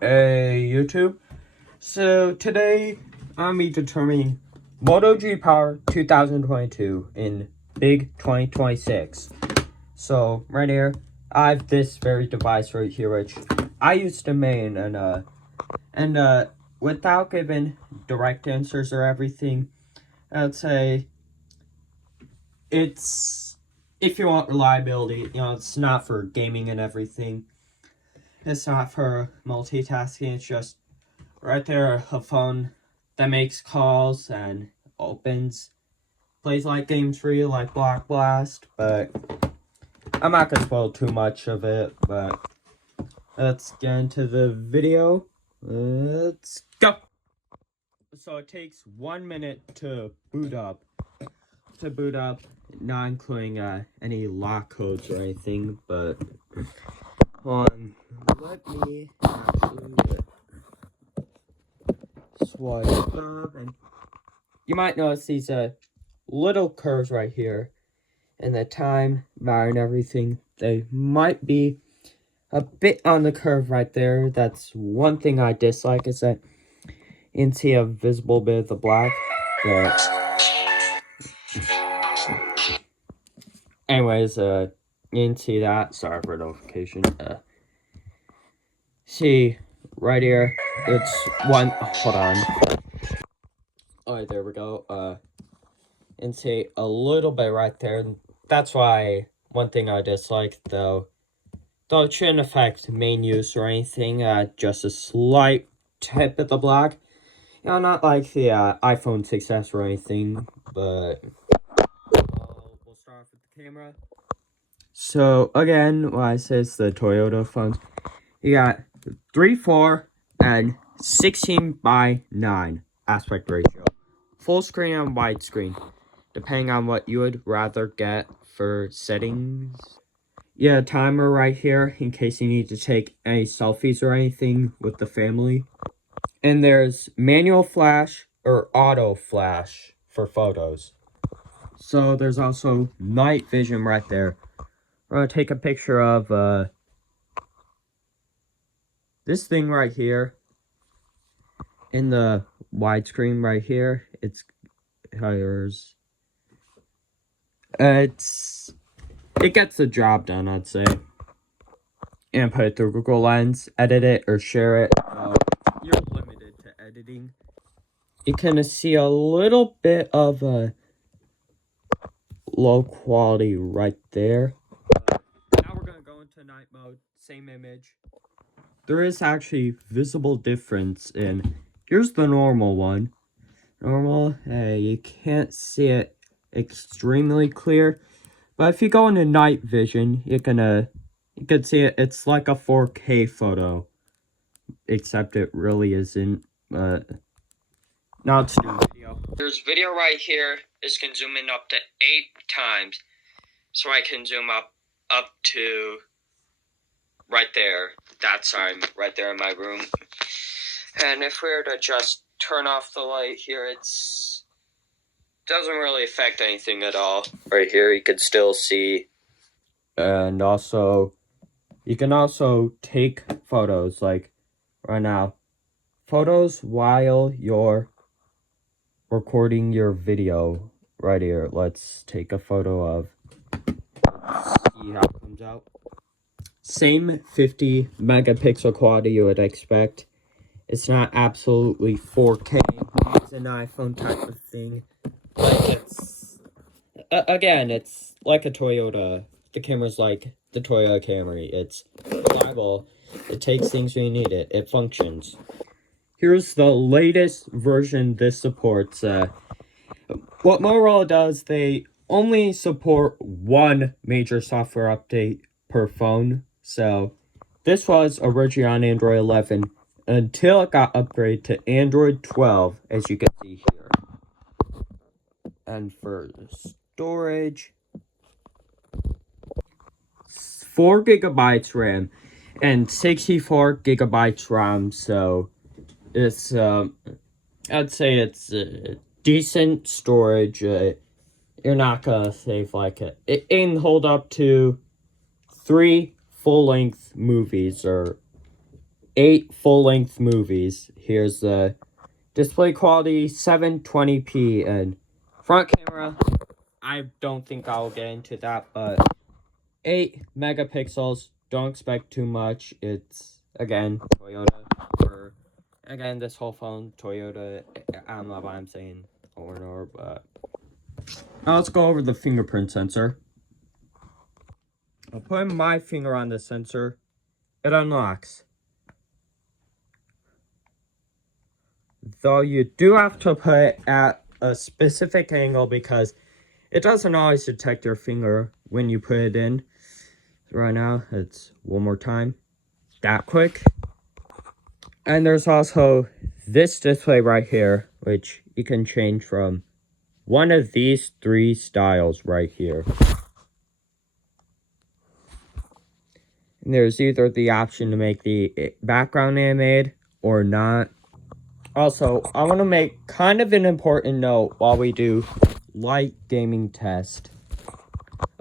Hey YouTube. So today I'm be determining Moto G Power 2022 in big 2026. So right here, I have this very device right here which I used to main and without giving direct answers or everything, I'd say it's if you want reliability, it's not for gaming and everything. It's not for multitasking, it's just right there, a phone that makes calls and opens, plays like games for you, like Block Blast, but I'm not gonna spoil too much of it, but let's get into the video. Let's go! So it takes 1 minute to boot up, not including any lock codes or anything, but let me actually swipe up, and you might notice these little curves right here, and the time bar and everything, they might be a bit on the curve right there. That's one thing I dislike, is that you can see a visible bit of the black, but anyways, you can see that. Sorry for notification. See right here, it's one. Hold on. Alright, there we go. And see a little bit right there. That's why one thing I dislike, though it shouldn't affect main use or anything. Just a slight tip at the black. Not like the iPhone 6S or anything, but we'll start off with the camera. So again, what I say is the Toyota phones. You got 3:4 and 16:9 aspect ratio. Full screen and widescreen, depending on what you would rather get for settings. Yeah, timer right here in case you need to take any selfies or anything with the family. And there's manual flash or auto flash for photos. So there's also night vision right there. We're gonna take a picture of this thing right here. In the widescreen right here, it gets the job done, I'd say. And put it through Google Lens, edit it or share it. You're limited to editing. You can see a little bit of low quality right there. Now we're gonna go into night mode, same image. There is actually visible difference in, here's the normal one. Normal, you can't see it extremely clear. But if you go into night vision, you can see it. It's like a 4K photo, except it really isn't. But now let's do video. There's video right here. This can zoom in up to 8 times, so I can zoom up to right there. That sign right there in my room. And if we were to just turn off the light here, it's doesn't really affect anything at all. Right here, you can still see. And also, you can also take photos, like right now. Photos while you're recording your video. Right here, let's take a photo of. See how it comes out. Same 50 megapixel quality you would expect. It's not absolutely 4K. It's an iPhone type of thing. Like it's again, it's like a Toyota. The camera's like the Toyota Camry. It's reliable. It takes things when you need it. It functions. Here's the latest version this supports. What Motorola does, they only support one major software update per phone. So this was originally on Android 11 until it got upgraded to Android 12, as you can see here. And for storage, 4 gigabytes RAM and 64 gigabytes RAM. So it's I'd say it's decent storage. You're not gonna save like it can hold up to 3 full-length movies, or 8 full-length movies. Here's the display quality, 720p, and front camera, I don't think I'll get into that, but 8 megapixels, don't expect too much. It's, again, Toyota, or, again, this whole phone, Toyota, I don't know why I'm saying or, but... Now let's go over the fingerprint sensor. I'll put my finger on the sensor, it unlocks. Though you do have to put it at a specific angle because it doesn't always detect your finger when you put it in. Right now, it's one more time. That quick. And there's also this display right here, which you can change from one of these 3 styles right here. And there's either the option to make the background animated or not. Also, I want to make kind of an important note while we do light gaming test.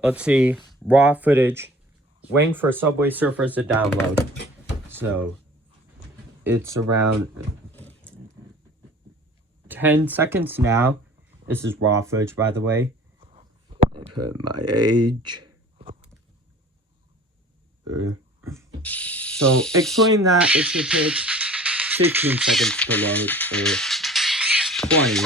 Let's see, raw footage, waiting for Subway Surfers to download. So, it's around 10 seconds now. This is raw footage, by the way. I put my age. So, explain that, it should take 15 seconds to load, or 20.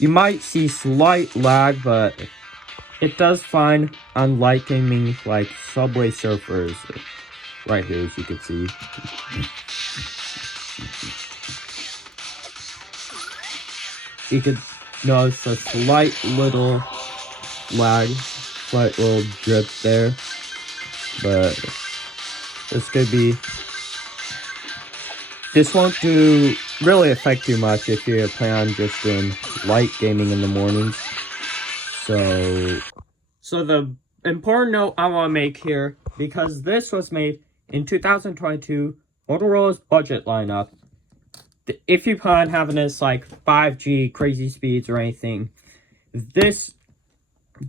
You might see slight lag, but it does fine on light gaming like Subway Surfers. Right here, as you can see. You could notice a slight little lag, slight little drip there. But this could be... This won't really affect you much if you plan on just doing light gaming in the mornings. So the important note I want to make here, because this was made in 2022, Motorola's budget lineup. If you plan on having this like 5G crazy speeds or anything, this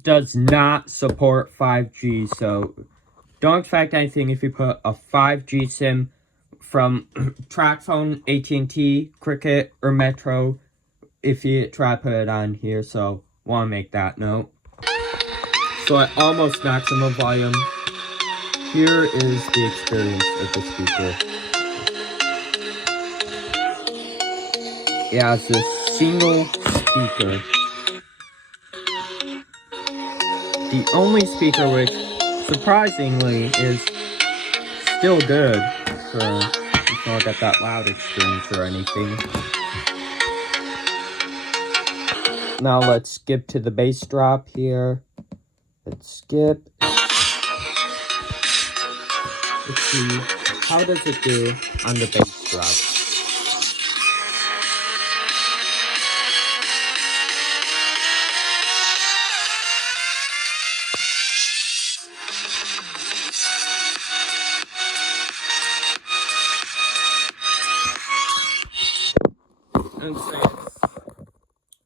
does not support 5G, so don't expect anything if you put a 5G SIM from TracFone, AT&T, Cricket, or Metro if you try to put it on here, so want to make that note. So at almost maximum volume, here is the experience of the speaker. It has a single speaker. The only speaker which, surprisingly, is still good for if you don't get that loud experience or anything. Now let's skip to the bass drop here. Let's skip. Let's see, how does it do on the bass drop? And so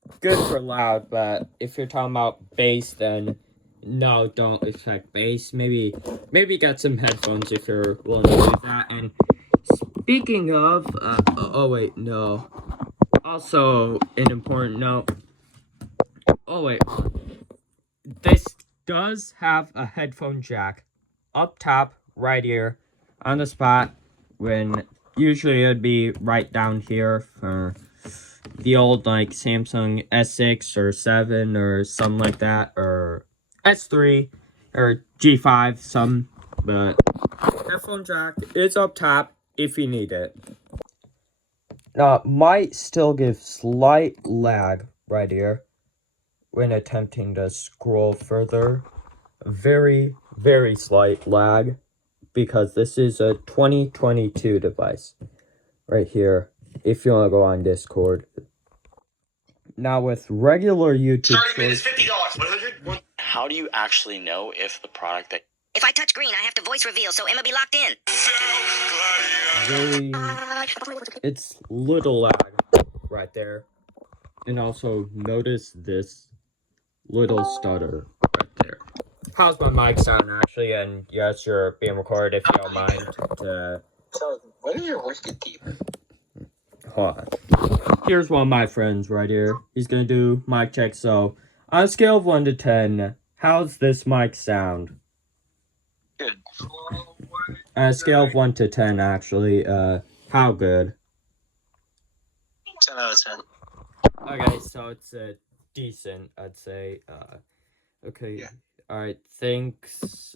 it's good for loud, but if you're talking about bass, then no, don't expect bass. Maybe get some headphones if you're willing to do that. And speaking of, oh wait, no. Also, an important note. Oh wait, this does have a headphone jack up top, right here, on the spot. When usually it'd be right down here for the old like Samsung S6 or 7 or something like that, or S3 or G5, some, but headphone jack is up top if you need it. Now, might still give slight lag right here when attempting to scroll further. Very, very slight lag because this is a 2022 device right here. If you want to go on Discord. Now with regular YouTube 30 minutes, $50, 100. How do you actually know if the product that... If I touch green, I have to voice reveal, so Emma be locked in. It's little lag right there. And also notice this little stutter right there. How's my mic sound actually? And yes, you're being recorded if you don't mind to... So, what is your voice get deep? Hold on. Here's one of my friends right here. He's gonna do mic check. So, on a scale of 1 to 10, how's this mic sound? Good. On a scale of 1 to 10, actually, how good? 10 out of 10. Okay, so it's decent, I'd say. Okay. Yeah. Alright, thanks.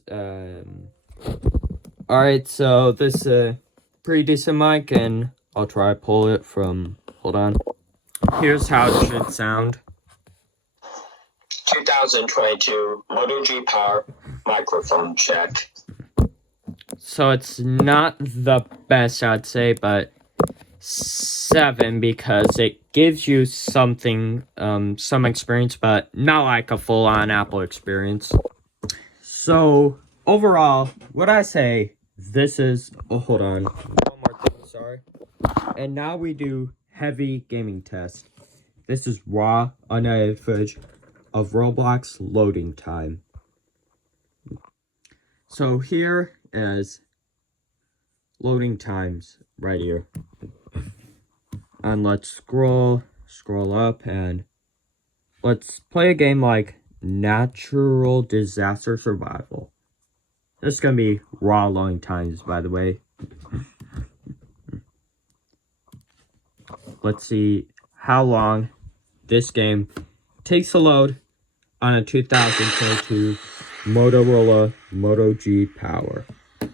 Alright, so this pretty decent mic, and I'll try to pull it from... Hold on. Here's how it should sound. 2022 Moto G Power microphone check. So it's not the best, I'd say, but 7 because it gives you something, some experience, but not like a full-on Apple experience. So overall, what I say, this is... Oh, hold on. One more thing, sorry. And now we do heavy gaming test. This is raw, unedited footage of Roblox loading time. So here is loading times right here. And let's scroll up, and let's play a game like Natural Disaster Survival. This is gonna be raw loading times, by the way. Let's see how long this game takes to load on a 2022 Motorola Moto G Power. It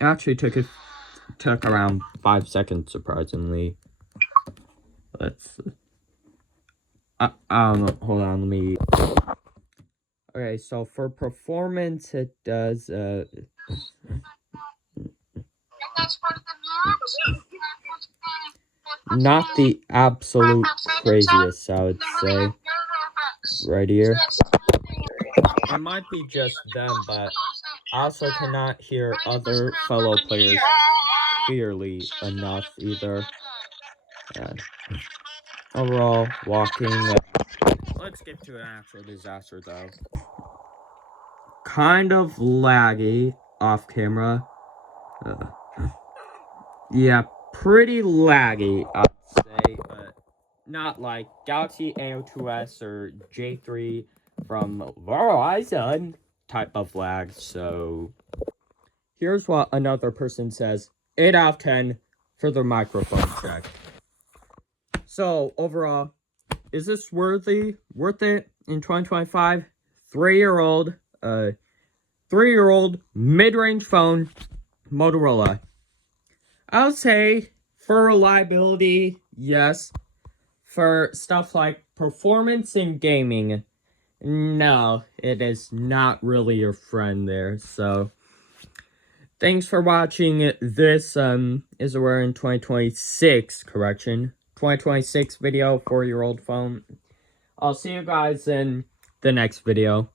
actually took around 5 seconds, surprisingly. Let's... I don't know. Hold on, let me... Okay, so for performance, it does, not the absolute craziest, I would say. Right here. It might be just them, but I also cannot hear other fellow players clearly enough either. And overall, walking... Let's get to an actual disaster, though. Kind of laggy off camera. Yeah, pretty laggy, I'd say, but not like Galaxy A02s or J3 from Verizon type of lag. So here's what another person says: 8 out of 10 for their microphone check. So overall, is this worth it in 2025? 3-year-old mid-range phone, Motorola. I would say for reliability, yes. For stuff like performance and gaming, no, it is not really your friend there. So thanks for watching this is a We're in 2026 correction 2026 video, 4-year-old phone. I'll see you guys in the next video.